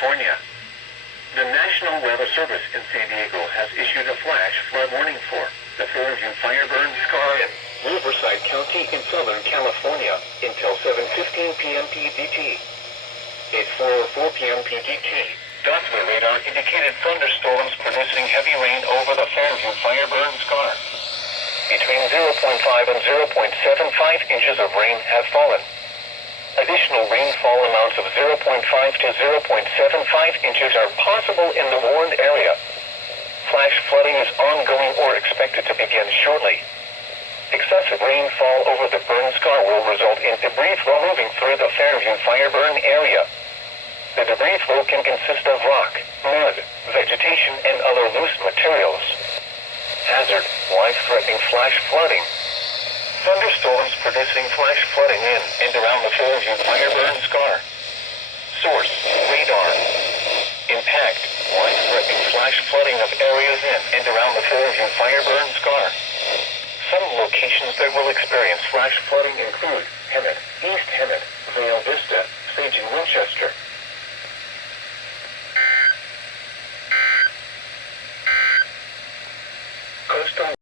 California. The National Weather Service in San Diego has issued a flash flood warning for the Fairview Fire Burn Scar in Riverside County in Southern California until 7:15 PM PDT. At 4:04 PM PDT, Doppler radar indicated thunderstorms producing heavy rain over the Fairview Fire Burn Scar. Between 0.5 and 0.75 inches of rain have fallen. Additional rainfall amounts of 0.5 to 0.75 inches are possible in the warned area. Flash flooding is ongoing or expected to begin shortly. Excessive rainfall over the burn scar will result in debris flow moving through the Fairview Fire Burn area. The debris flow can consist of rock, mud, vegetation, and other loose materials. Hazard: life-threatening flash flooding. Thunderstorms producing flash flooding in and around the Fairview Fire Burn Scar. Source: radar. Impact: life-threatening flash flooding of areas in and around the Fairview Fire Burn Scar. Some locations that will experience flash flooding include Hemet, East Hemet,